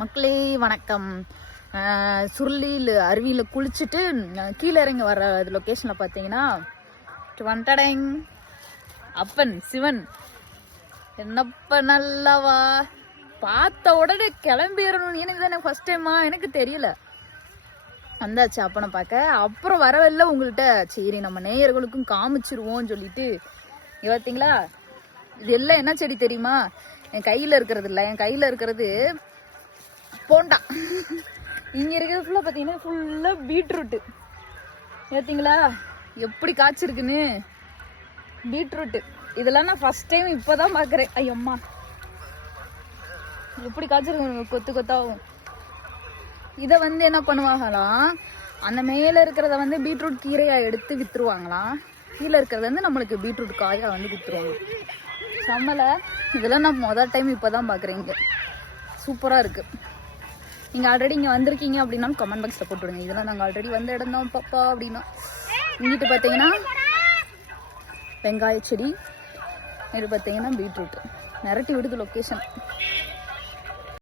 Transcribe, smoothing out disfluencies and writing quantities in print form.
மக்களே வணக்கம். சுருளியில் அருவியில் குளிச்சுட்டு கீழே இறங்கி வர லொக்கேஷனில் பார்த்தீங்கன்னா வண்டடங் அப்பன் சிவன். என்னப்ப நல்லாவா பார்த்த உடனே கிளம்பிடணும்னு எனக்கு தானே ஃபர்ஸ்ட் டைமா, எனக்கு தெரியல. வந்தாச்சு அப்பனை பார்க்க. அப்புறம் வரவில்லை உங்கள்கிட்ட, சரி நம்ம நேயர்களுக்கும் காமிச்சிருவோம்னு சொல்லிட்டு பார்த்தீங்களா, இது எல்லாம் என்ன செடி தெரியுமா? என் கையில் இருக்கிறது இல்லை, என் கையில் இருக்கிறது போண்டா. இங்கே இருக்கிறது ஃபுல்லாக பார்த்தீங்கன்னா ஃபுல்லாக பீட்ரூட்டு. பார்த்தீங்களா எப்படி காய்ச்சிருக்குன்னு? பீட்ரூட்டு இதெல்லாம் நான் ஃபர்ஸ்ட் டைம் இப்போ தான் பார்க்குறேன். ஐயம்மா எப்படி காய்ச்சிருக்கு, கொத்து கொத்தாகும். இதை என்ன பண்ணுவாங்களாம், அந்த மேலே இருக்கிறத பீட்ரூட் கீரையாக எடுத்து விற்றுருவாங்களாம், கீழே இருக்கிறது நம்மளுக்கு பீட்ரூட் காயாக கொடுத்துருவாங்க. சம்மலை இதெல்லாம் நான் முதல் டைம் இப்போ தான் பார்க்குறேன். இங்கே சூப்பராக இருக்குது. நீங்கள் ஆல்ரெடி இங்கே வந்திருக்கீங்க அப்படின்னா கமெண்ட் பாக்ஸில் போட்டுவிடுங்க. இதெல்லாம் நாங்கள் ஆல்ரெடி வந்த இடம் தான் பாப்பா அப்படின்னா. இங்கிட்டு பார்த்தீங்கன்னா வெங்காய செடி, இது பார்த்தீங்கன்னா பீட்ரூட். மிரட்டி விடுது லொக்கேஷன்.